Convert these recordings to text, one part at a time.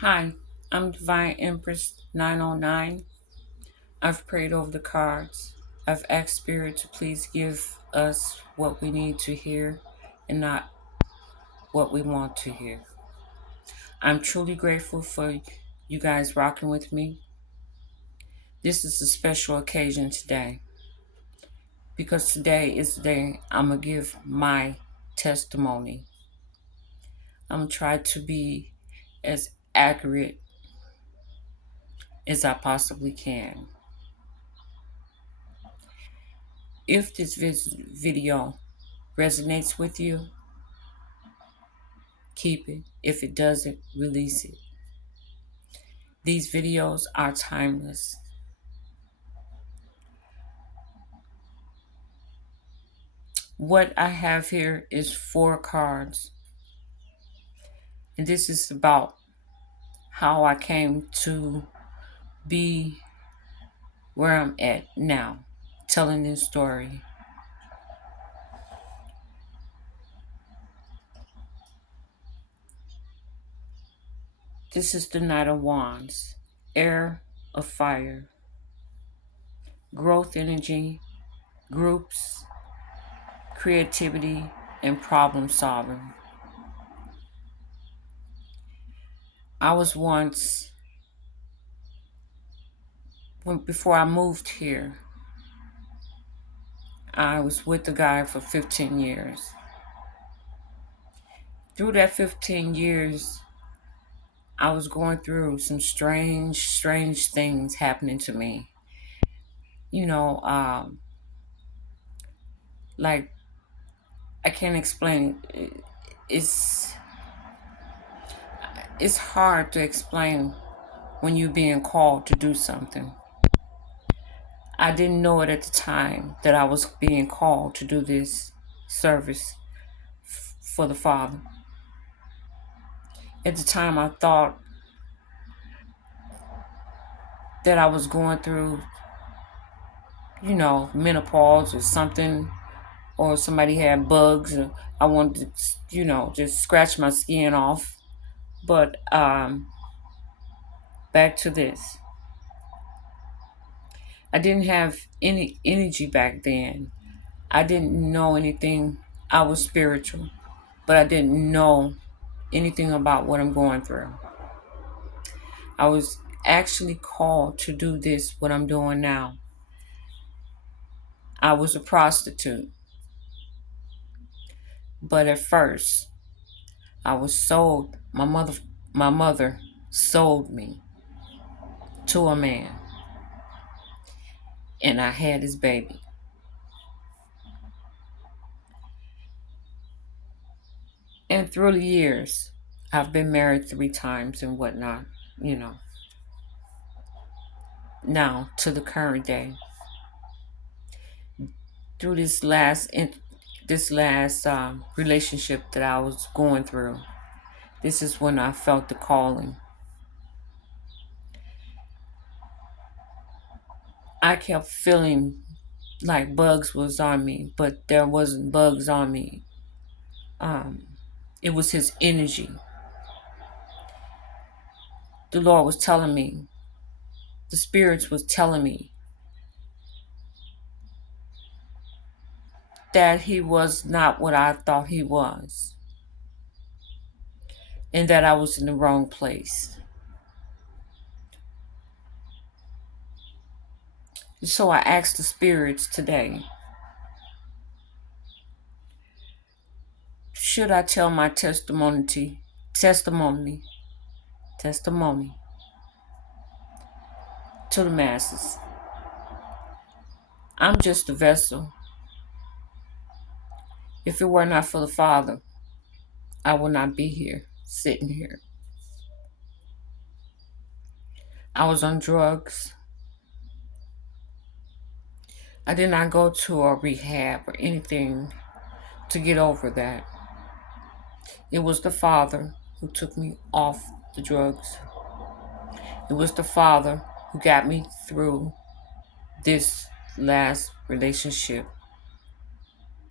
Hi, I'm Divine Empress 909. I've prayed over the cards. I've asked Spirit to please give us what we need to hear and not what we want to hear. I'm truly grateful for you guys rocking with me. This is a special occasion today because today is the day I'm going to give my testimony. I'm going to try to be as accurate as I possibly can. If this video resonates with you, keep it. If it doesn't, release it. These videos are timeless. What I have here is 4 cards, and this is about how I came to be where I'm at now, telling this story. This is the Knight of Wands, Air of Fire, growth energy, groups, creativity, and problem solving. I was once, before I moved here, I was with the guy for 15 years. Through that 15 years, I was going through some strange things happening to me. You know, like, I can't explain. It's it's hard to explain when you're being called to do something. I didn't know it at the time that I was being called to do this service for the Father. At the time, I thought that I was going through, menopause or something, or somebody had bugs, or I wanted to, just scratch my skin off. But back to this. I didn't have any energy back then. I didn't know anything. I was spiritual, but I didn't know anything about what I'm going through. I was actually called to do this, what I'm doing now. I was a prostitute, but at first I was sold. My mother sold me to a man, and I had his baby. And through the years, I've been married 3 times and whatnot, you know. Now to the current day, through this last relationship that I was going through, this is when I felt the calling. I kept feeling like bugs was on me, but there wasn't bugs on me. Um, it was his energy. The Lord was telling me, the spirits was telling me that he was not what I thought he was, and that I was in the wrong place. So I asked the spirits today, should I tell my testimony to the masses? I'm just a vessel. If it were not for the Father, I would not be here, sitting here. I was on drugs. I did not go to a rehab or anything to get over that. It was the Father who took me off the drugs. It was the Father who got me through this last relationship,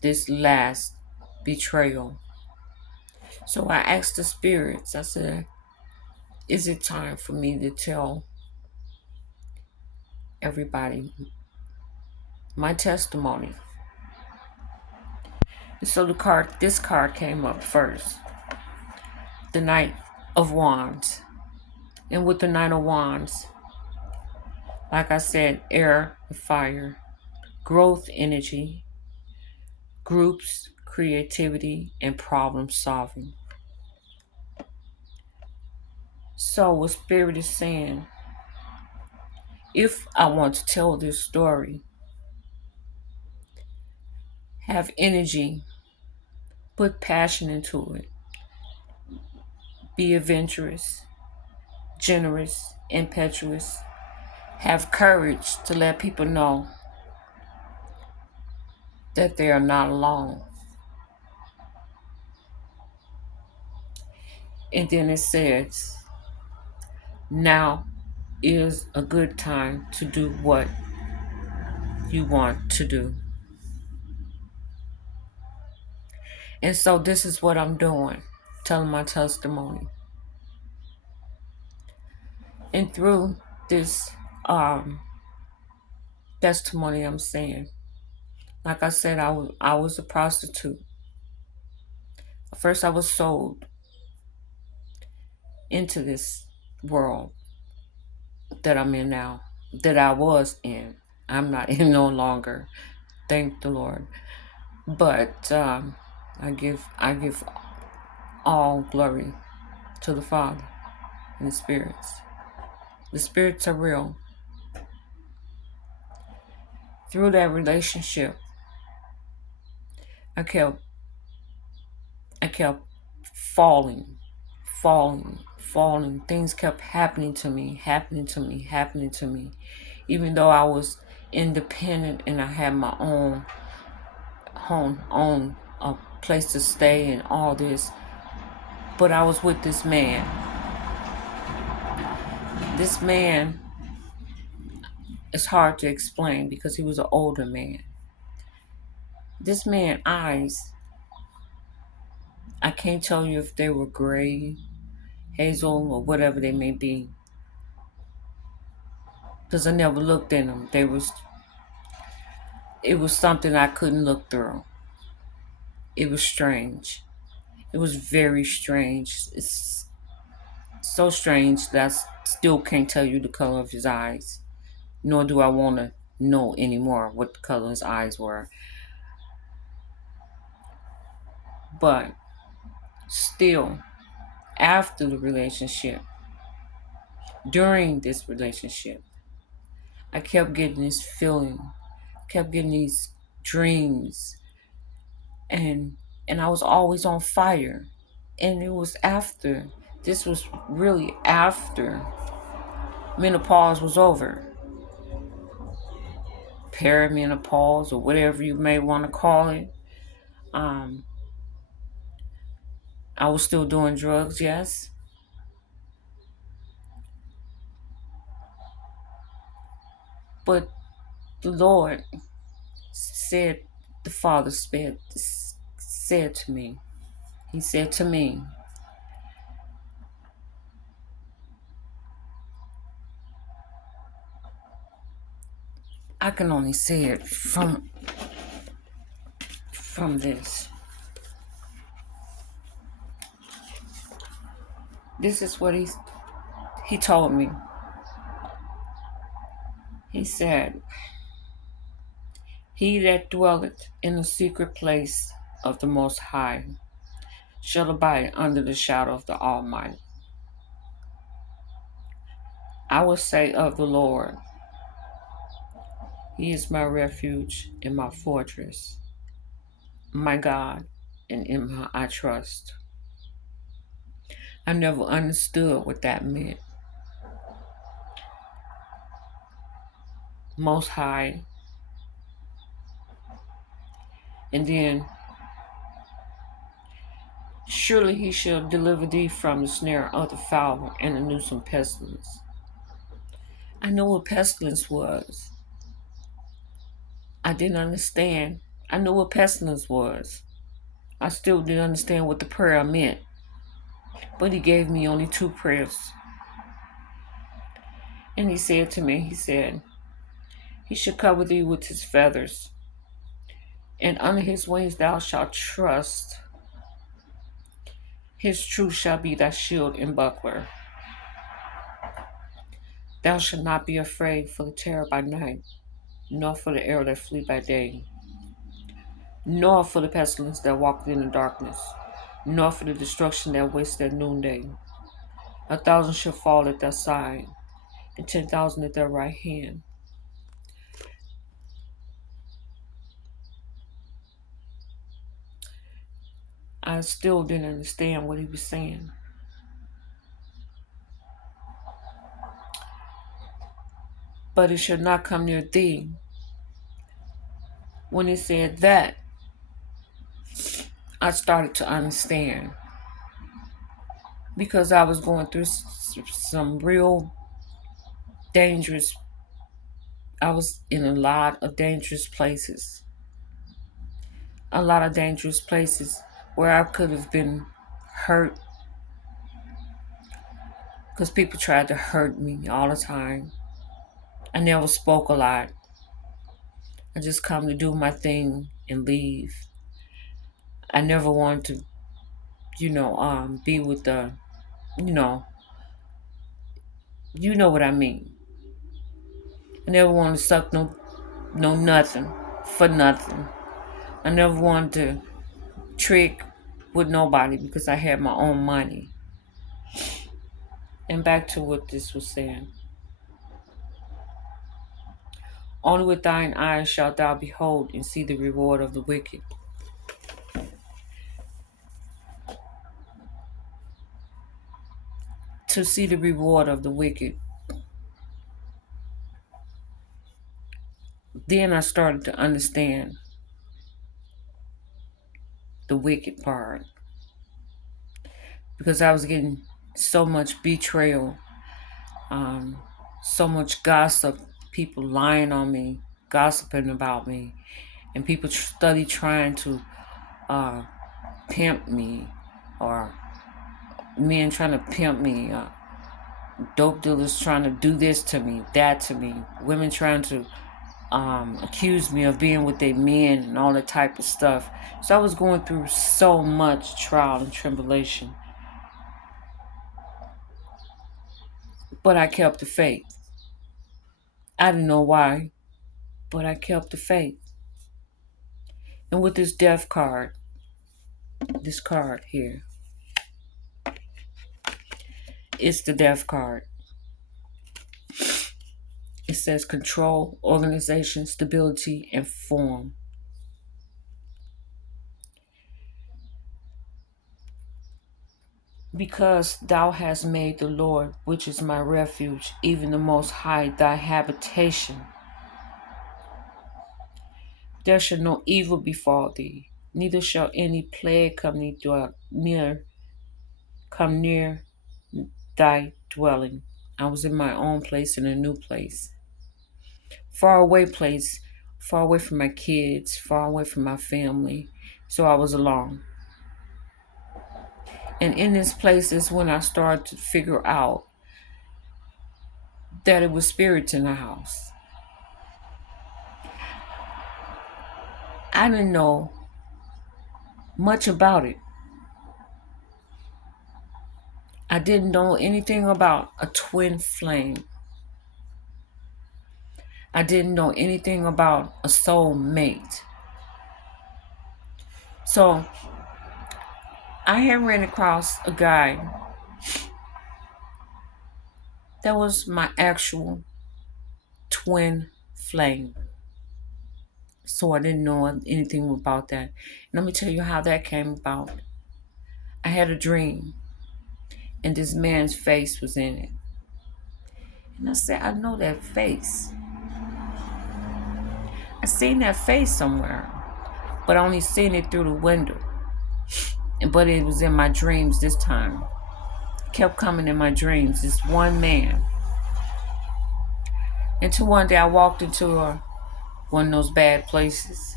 this last betrayal. So I asked the spirits, I said, is it time for me to tell everybody my testimony? So this card came up first, the Knight of Wands. And with the Knight of Wands, like I said, air, fire, growth energy, groups, creativity, and problem solving. So what Spirit is saying, if I want to tell this story, have energy, put passion into it, be adventurous, generous, impetuous, have courage to let people know that they are not alone. And then it says, now is a good time to do what you want to do. And so this is what I'm doing, telling my testimony. And through this testimony, I'm saying, like I said, I was a prostitute. First, I was sold into this world that I'm in now, that I was in. I'm not in no longer, thank the Lord. But I give all glory to the Father and the spirits. The spirits are real. Through that relationship, I kept falling. Things kept happening to me. Even though I was independent and I had my own home, a place to stay and all this, but I was with this man. This man, it's hard to explain because he was an older man. This man's eyes, I can't tell you if they were gray, hazel, or whatever they may be, because I never looked in them. It was something I couldn't look through. It was strange. It was very strange. It's so strange that I still can't tell you the color of his eyes, nor do I want to know anymore what the color of his eyes were. But still, after the relationship, during this relationship, I kept getting this feeling, kept getting these dreams, and I was always on fire. And it was after, this was really after menopause was over. Perimenopause, or whatever you may want to call it. I was still doing drugs, yes. But the Lord said, the Father said to me, He said to me, I can only say it from this. This is what he told me. He said, he that dwelleth in the secret place of the Most High shall abide under the shadow of the Almighty. I will say of the Lord, He is my refuge and my fortress, my God, and in Him I trust. I never understood what that meant. Most High. And then, surely He shall deliver thee from the snare of the fowler and the noisome pestilence. I know what pestilence was. I didn't understand. I knew what pestilence was. I still didn't understand what the prayer meant. But He gave me only 2 prayers And he said to me, he said, he should cover thee with his feathers, and under his wings thou shalt trust. His truth shall be thy shield and buckler. Thou shalt not be afraid for the terror by night, nor for the arrow that flee by day, nor for the pestilence that walketh in the darkness, nor for the destruction that wastes at noonday. 1,000 shall fall at thy side, and 10,000 at thy right hand. I still didn't understand what he was saying. But it shall not come near thee. When he said that, I started to understand, because I was going through some real dangerous, I was in a lot of dangerous places. A lot of dangerous places where I could have been hurt, because people tried to hurt me all the time. I never spoke a lot. I just come to do my thing and leave. I never wanted to, be with the, you know, you know what I mean. I never wanted to suck no nothing for nothing. I never wanted to trick with nobody because I had my own money. And back to what this was saying. Only with thine eyes shalt thou behold and see the reward of the wicked. To see the reward of the wicked. Then I started to understand the wicked part, because I was getting so much betrayal, so much gossip, people lying on me, gossiping about me, and people study trying to pimp me, or men trying to pimp me, dope dealers trying to do this to me, that to me, women trying to accuse me of being with their men and all that type of stuff. So I was going through so much trial and tribulation. But I kept the faith. I didn't know why, but I kept the faith. And with this death card, this card here, it's the death card. It says control, organization, stability, and form. Because thou hast made the Lord, which is my refuge, even the Most High, thy habitation, there shall no evil befall thee, neither shall any plague come near thy dwelling. I was in my own place, in a new place. Far away place, far away from my kids, far away from my family. So I was alone. And in this place is when I started to figure out that it was spirits in the house. I didn't know much about it. I didn't know anything about a twin flame. I didn't know anything about a soul mate. So I had ran across a guy that was my actual twin flame. So I didn't know anything about that. Let me tell you how that came about. I had a dream, and this man's face was in it. And I said, I know that face. I seen that face somewhere, but I only seen it through the window. But it was in my dreams this time. It kept coming in my dreams, this one man. Until one day I walked into one of those bad places,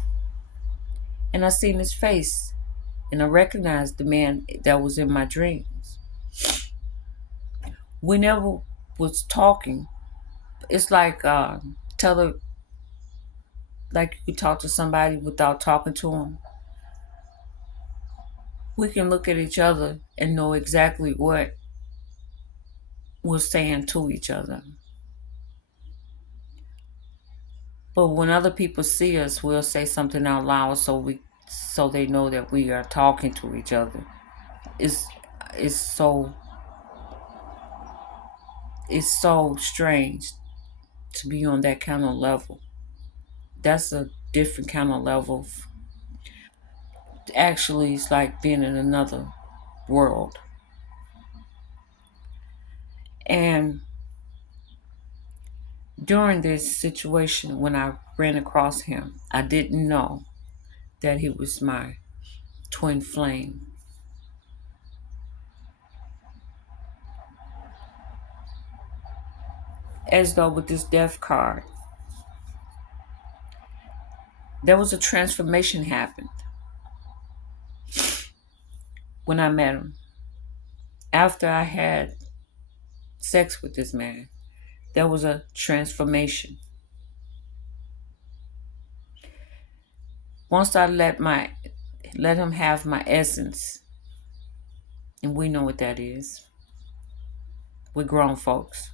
and I seen his face, and I recognized the man that was in my dreams. We never was talking, It's like like you talk to somebody without talking to them. We can look at each other and know exactly what we're saying to each other. But when other people see us, we'll say something out loud so they know that we are talking to each other. It's it's so it's so strange to be on that kind of level. That's a different kind of level. Actually, it's like being in another world. And during this situation, when I ran across him, I didn't know that he was my twin flame. As though with this death card, there was a transformation happened when I met him. After I had sex with this man, there was a transformation. Once I let him have my essence, and we know what that is. We're grown folks.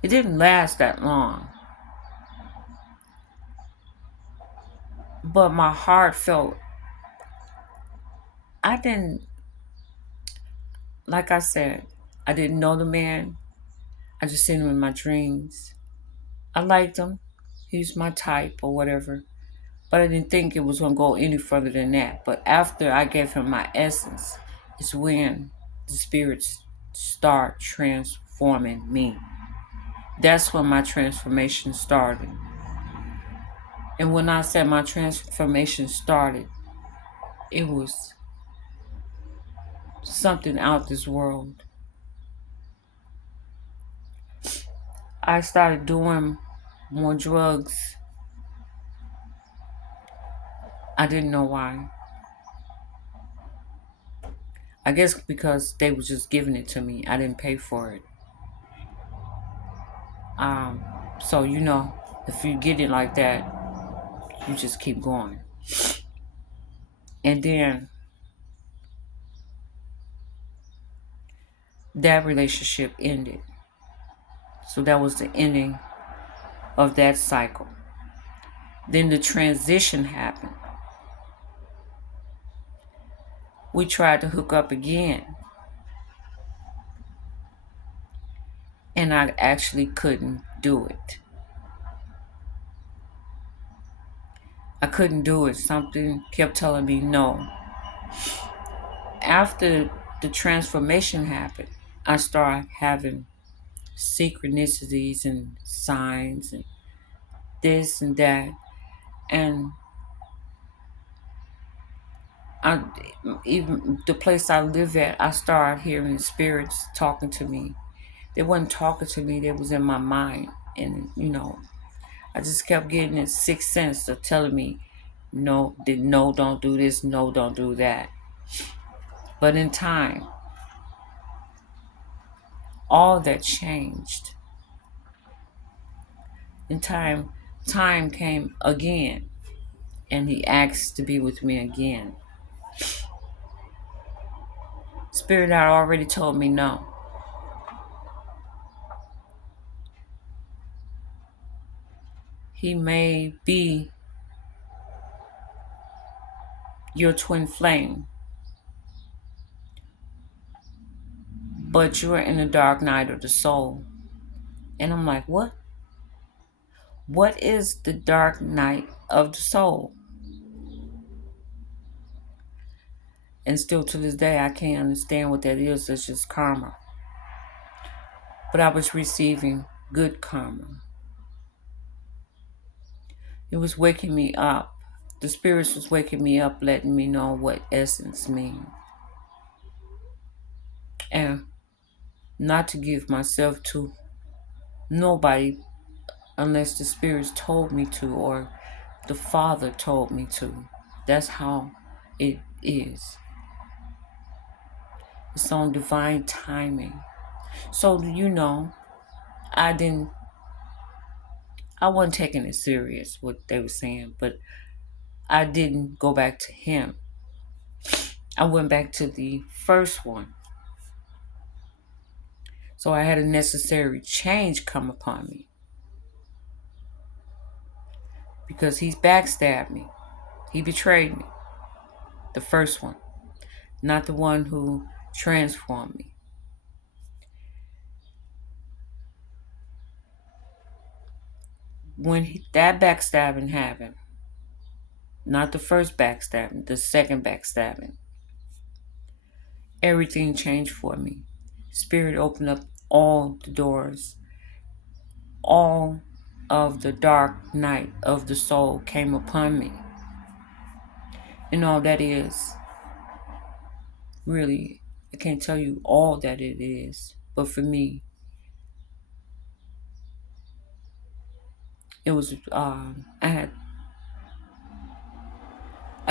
It didn't last that long, but my heart felt I didn't like I said, I didn't know the man. I just seen him in my dreams. I liked him. He was my type or whatever. But I didn't think it was going to go any further than that. But after I gave him my essence, it's when the spirits start transforming me. That's when my transformation started. And when I said my transformation started, it was something out this world. I started doing more drugs. I didn't know why. I guess because they was just giving it to me. I didn't pay for it. Um, so if you get it like that, you just keep going. And then that relationship ended. So that was the ending of that cycle. Then the transition happened. We tried to hook up again. And I actually couldn't do it. I couldn't do it. Something kept telling me no. After the transformation happened, I started having synchronicities and signs and this and that. And I, even the place I live at, I started hearing spirits talking to me. They wasn't talking to me, they was in my mind. And, I just kept getting this sixth sense of telling me, no, don't do this, no, don't do that. But in time, all that changed. In time came again, and he asked to be with me again. Spirit had already told me no. He may be your twin flame, but you're in the dark night of the soul. And I'm like, what? What is the dark night of the soul? And still to this day, I can't understand what that is. It's just karma. But I was receiving good karma. It was waking me up. The spirits was waking me up, letting me know what essence means. And not to give myself to nobody unless the spirits told me to or the Father told me to. That's how it is. It's on divine timing. So, I wasn't taking it serious what they were saying, but I didn't go back to him. I went back to the first one. So I had a necessary change come upon me because he's backstabbed me. He betrayed me. The first one, not the one who transformed me. When that backstabbing happened, not the first backstabbing, the second backstabbing, everything changed for me. Spirit opened up all the doors. All of the dark night of the soul came upon me. And all that is, really, I can't tell you all that it is, but for me, it was, I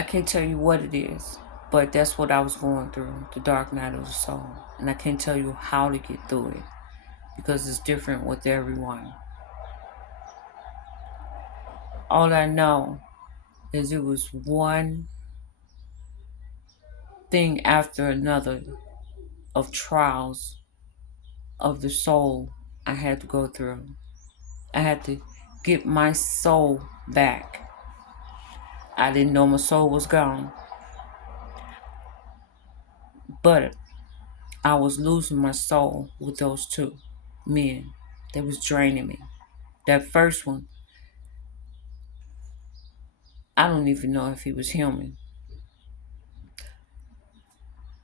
can't tell you what it is, but that's what I was going through, the dark night of the soul. And I can't tell you how to get through it because it's different with everyone. All I know is it was one thing after another of trials of the soul I had to go through. I had to get my soul back. I didn't know my soul was gone, but I was losing my soul with those two men that was draining me. That first one, I don't even know if he was human,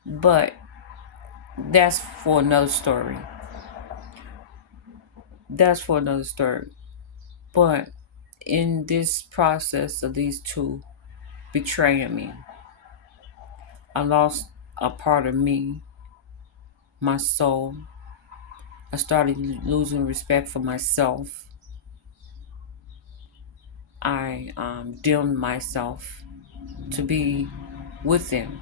but that's for another story. That's for another story. But in this process of these two betraying me, I lost a part of me, my soul. I started losing respect for myself. I dimmed myself to be with them.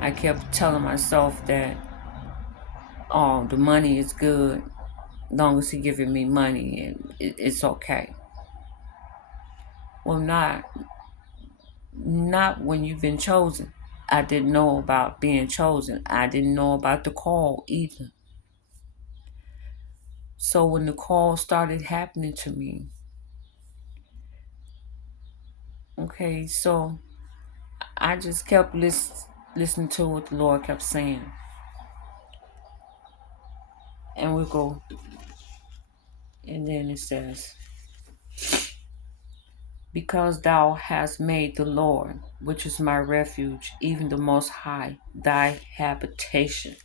I kept telling myself that, oh, the money is good, as long as he giving me money, and it's okay. Well, not when you've been chosen. I didn't know about being chosen. I didn't know about the call either. So when the call started happening to me, okay, so I just kept listening to what the Lord kept saying. And we go, and then it says, because thou hast made the Lord, which is my refuge, even the Most High, thy habitation,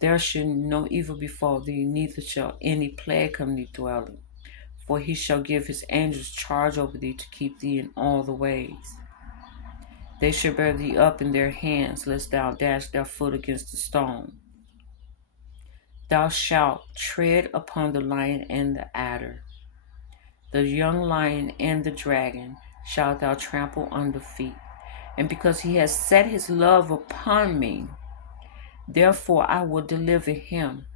there shall no evil befall thee, neither shall any plague come near dwelling. For he shall give his angels charge over thee to keep thee in all the ways. They shall bear thee up in their hands, lest thou dash thy foot against a stone. Thou shalt tread upon the lion and the adder. The young lion and the dragon shalt thou trample under feet. And because he has set his love upon me, therefore I will deliver him.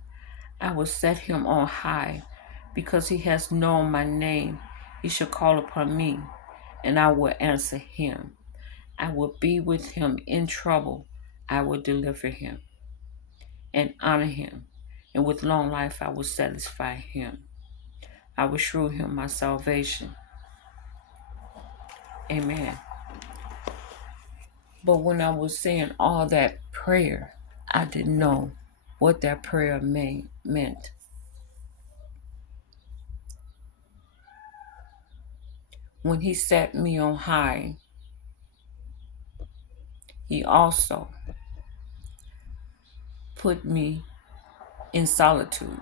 I will set him on high, because he has known my name. He shall call upon me, and I will answer him. I will be with him in trouble. I will deliver him and honor him, and with long life I will satisfy him. I will shew him my salvation. Amen. But when I was saying all that prayer, I didn't know what that prayer meant. When he set me on high, he also put me in solitude.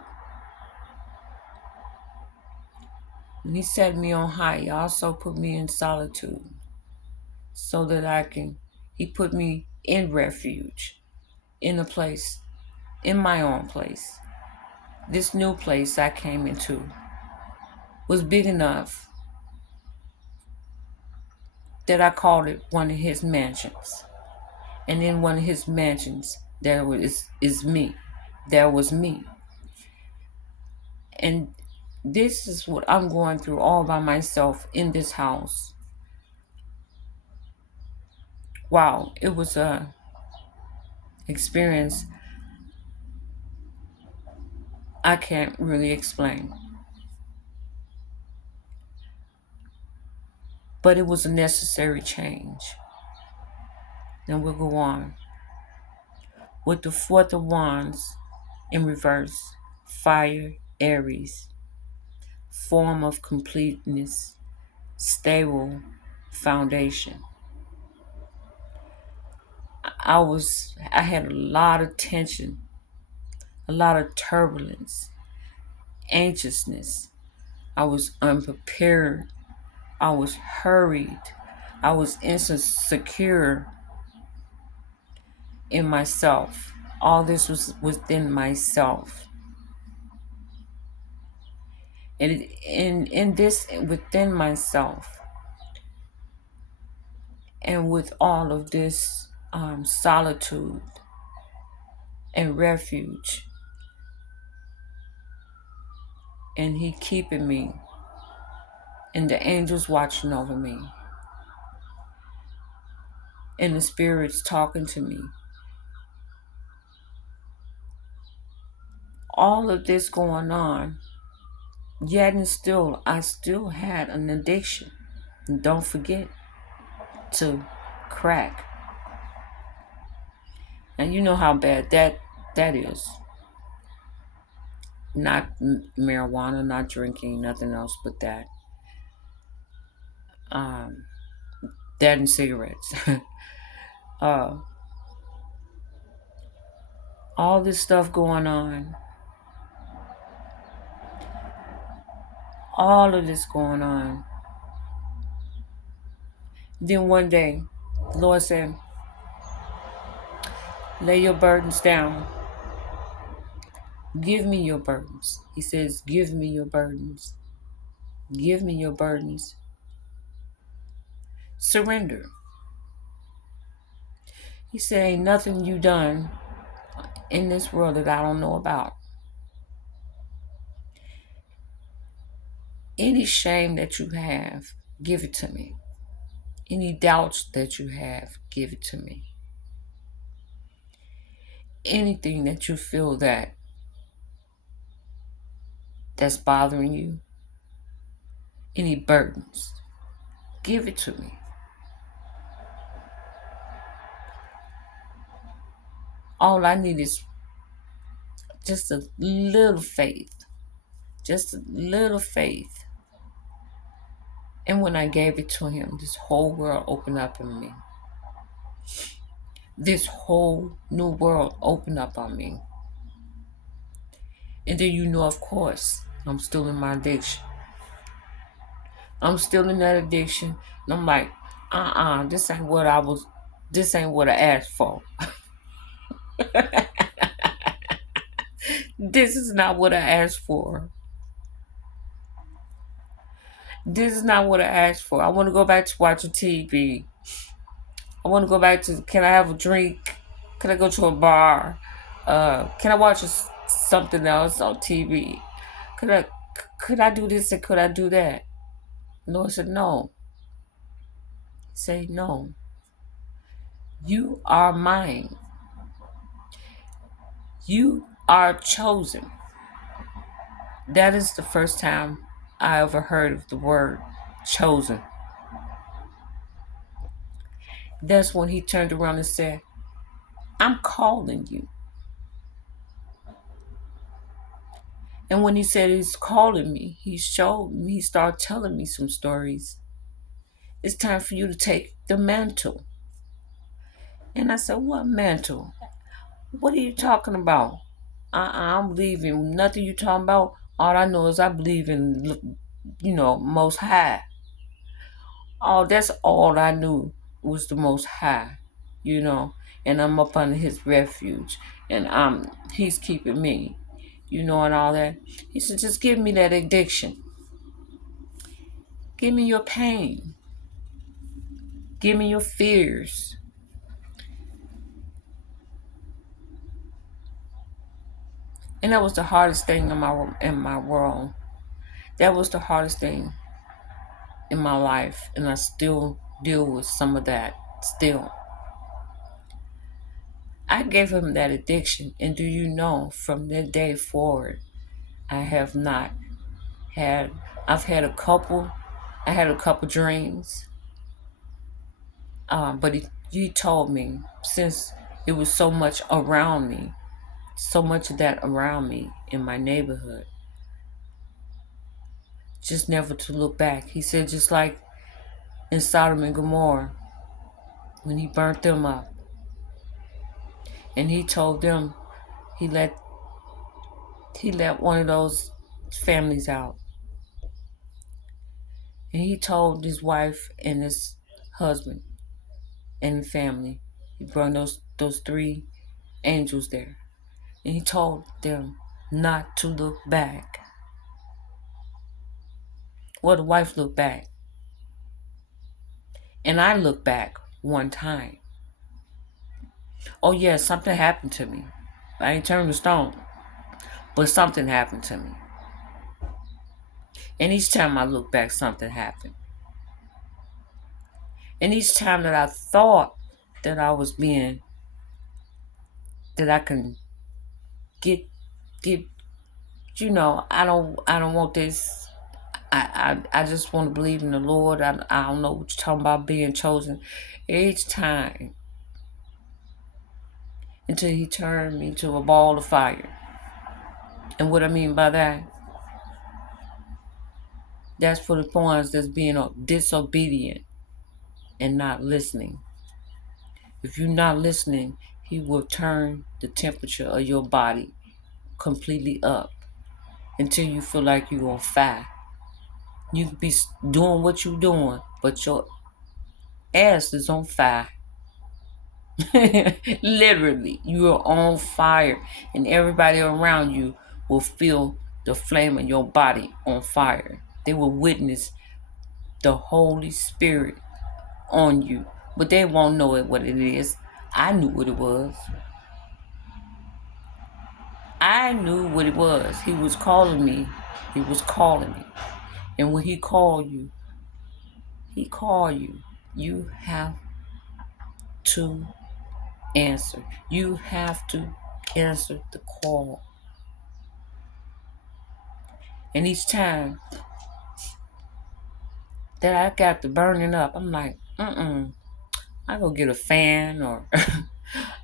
When he set me on high, he also put me in solitude so that he put me in refuge, in a place, in my own place. This new place I came into was big enough that I called it one of his mansions. And in one of his mansions, That is me. That was me. And this is what I'm going through all by myself in this house. Wow, it was a experience I can't really explain. But it was a necessary change. Then we'll go on with the Fourth of Wands in reverse. Fire, Aries, form of completeness, stable foundation. I had a lot of tension, a lot of turbulence, anxiousness. I was unprepared. I was hurried. I was insecure in myself. All this was within myself. And in this within myself, and with all of this solitude and refuge, and he keeping me, and the angels watching over me, and the spirits talking to me. All of this going on, yet and still, I still had an addiction. And don't forget to crack. And you know how bad that is. Not marijuana, not drinking, nothing else but that. Um, that and cigarettes. uh, all this stuff going on. All of this going on. Then one day, the Lord said, lay your burdens down. Give me your burdens. He says, give me your burdens. Give me your burdens. Surrender. He said, ain't nothing you done in this world that I don't know about. Any shame that you have, give it to me. Any doubts that you have, give it to me. Anything that you feel that's bothering you, any burdens, give it to me. All I need is just a little faith. Just a little faith. And when I gave it to him, this whole world opened up in me. This whole new world opened up on me. And then of course, I'm still in my addiction. I'm still in that addiction. And I'm like, this ain't what I asked for. This is not what I asked for. This is not what I asked for. I want to go back to watching TV. I want to go back to, can I have a drink? Can I go to a bar? Can I watch something else on TV? Could I do this and could I do that? The Lord said, no. Say no. You are mine. You are chosen. That is the first time I ever heard of the word chosen. That's when he turned around and said, I'm calling you. And when he said he's calling me, he showed me, he started telling me some stories. It's time for you to take the mantle. And I said, what mantle? What are you talking about? I'm leaving. Nothing you talking about. All I know is I believe in, Most High. Oh, that's all I knew was the Most High, and I'm up under his refuge, and he's keeping me, and all that. He said, just give me that addiction. Give me your pain. Give me your fears. And that was the hardest thing in my world. That was the hardest thing in my life, and I still deal with some of that still. I gave him that addiction, and do you know, from that day forward, I have not had. I've had a couple. I had a couple dreams, but he told me, since it was so much around me, so much of that around me in my neighborhood, just never to look back. He said, just like in Sodom and Gomorrah, when he burnt them up, and he told them he let one of those families out, and he told his wife and his husband and family, he brought those three angels there, and he told them not to look back. Well, the wife looked back, and I looked back one time. Oh yeah, something happened to me. I ain't turned to stone, but something happened to me. And each time I look back, something happened. And each time that I thought that that I can get, I don't want this. I just want to believe in the Lord. I don't know what you're talking about being chosen. Each time, until he turned me to a ball of fire. And what I mean by that, that's for the ones that's being disobedient and not listening. If you're not listening, he will turn the temperature of your body completely up until you feel like you're on fire. You could be doing what you're doing, but your ass is on fire. Literally, you are on fire, and everybody around you will feel the flame of your body on fire. They will witness the Holy Spirit on you, but they won't know what it is. I knew what it was. I knew what it was. He was calling me. He was calling me. And when he called you, he called you. You have to answer. You have to answer the call. And each time that I got to burning up, I'm like, I go get a fan, or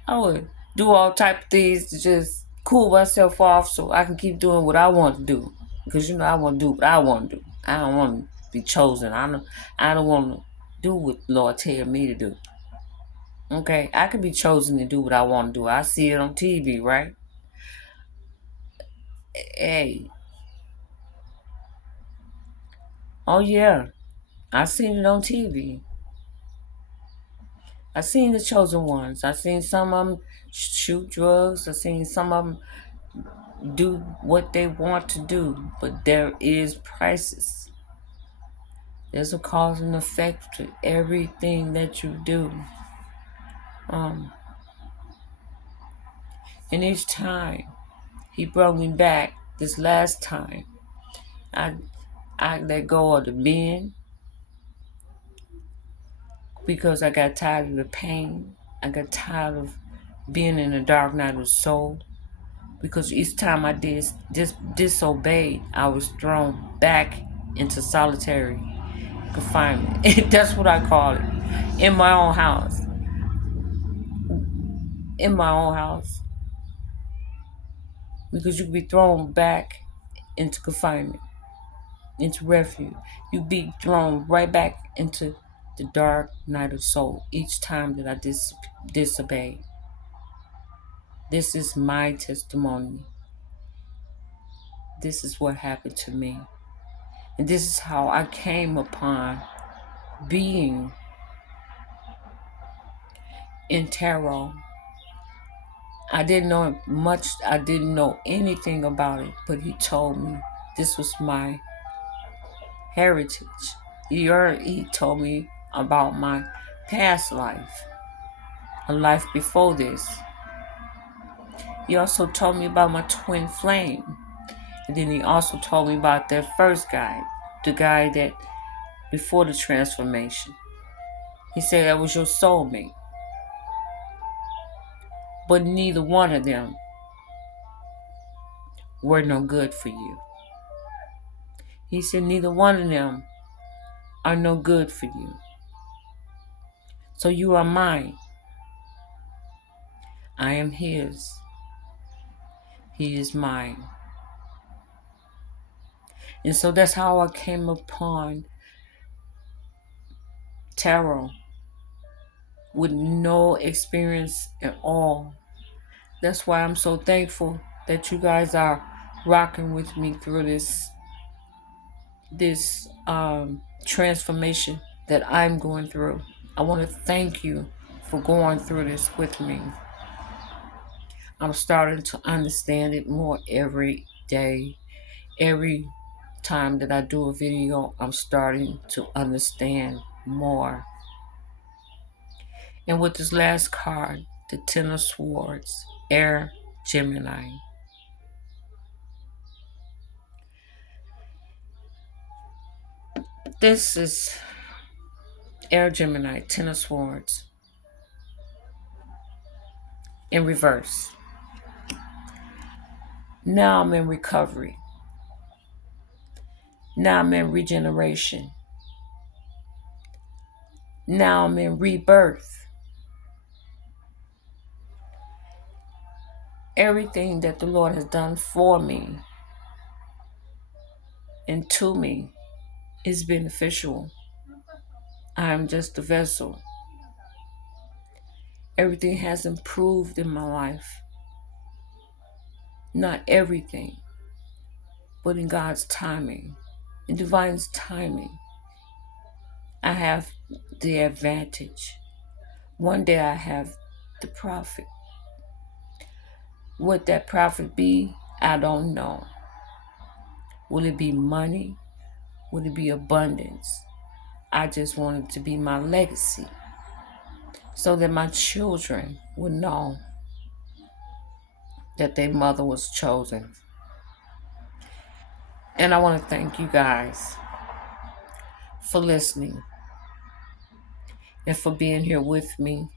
I would do all type of things to just cool myself off so I can keep doing what I want to do. Because I want to do what I want to do. I don't want to be chosen. I don't want to do what the Lord tell me to do. Okay, I can be chosen to do what I want to do. I see it on TV, right? Hey. Oh yeah, I seen it on TV. I seen the chosen ones. I seen some of them shoot drugs. I seen some of them do what they want to do. But there is prices. There's a cause and effect to everything that you do. And each time he brought me back, this last time, I let go of the men because I got tired of the pain. I got tired of being in the dark night of the soul. Because each time I disobeyed, I was thrown back into solitary confinement. That's what I call it. In my own house. In my own house. Because you can be thrown back into confinement, into refuge. You be thrown right back into the dark night of soul each time that I disobeyed. This is my testimony. This is what happened to me. And this is how I came upon being in tarot. I didn't know much. I didn't know anything about it, but he told me this was my heritage. He told me about my past life, a life before this. He also told me about my twin flame. And then he also told me about that first guy, the guy that before the transformation. He said that was your soulmate. But neither one of them were no good for you. He said neither one of them are no good for you. So you are mine. I am his. He is mine. And so that's how I came upon tarot with no experience at all. That's why I'm so thankful that you guys are rocking with me through this transformation that I'm going through. I want to thank you for going through this with me. I'm starting to understand it more every day. Every time that I do a video, I'm starting to understand more. And with this last card, the Ten of Swords, Air Gemini. This is Air Gemini, Ten of Swords, in reverse. Now I'm in recovery. Now I'm in regeneration. Now I'm in rebirth. Everything that the Lord has done for me and to me is beneficial. I am just a vessel. Everything has improved in my life. Not everything, but in God's timing, in divine's timing, I have the advantage. One day I have the profit. What that profit be, I don't know. Will it be money? Will it be abundance? I just want it to be my legacy so that my children will know that their mother was chosen. And I want to thank you guys for listening and for being here with me.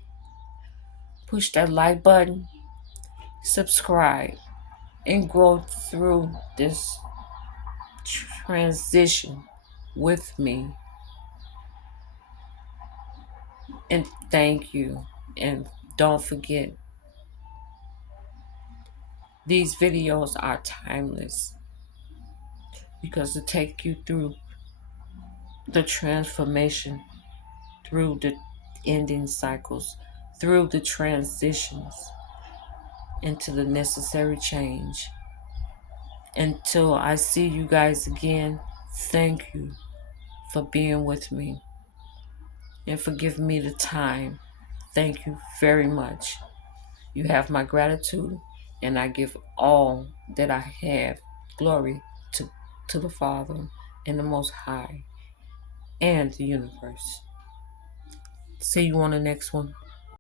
Push that like button, subscribe, and grow through this transition with me. And thank you. And don't forget, these videos are timeless because they take you through the transformation, through the ending cycles, through the transitions into the necessary change. Until I see you guys again, thank you for being with me and for giving me the time. Thank you very much. You have my gratitude, and I give all that I have glory to the Father and the Most High and the universe. See you on the next one.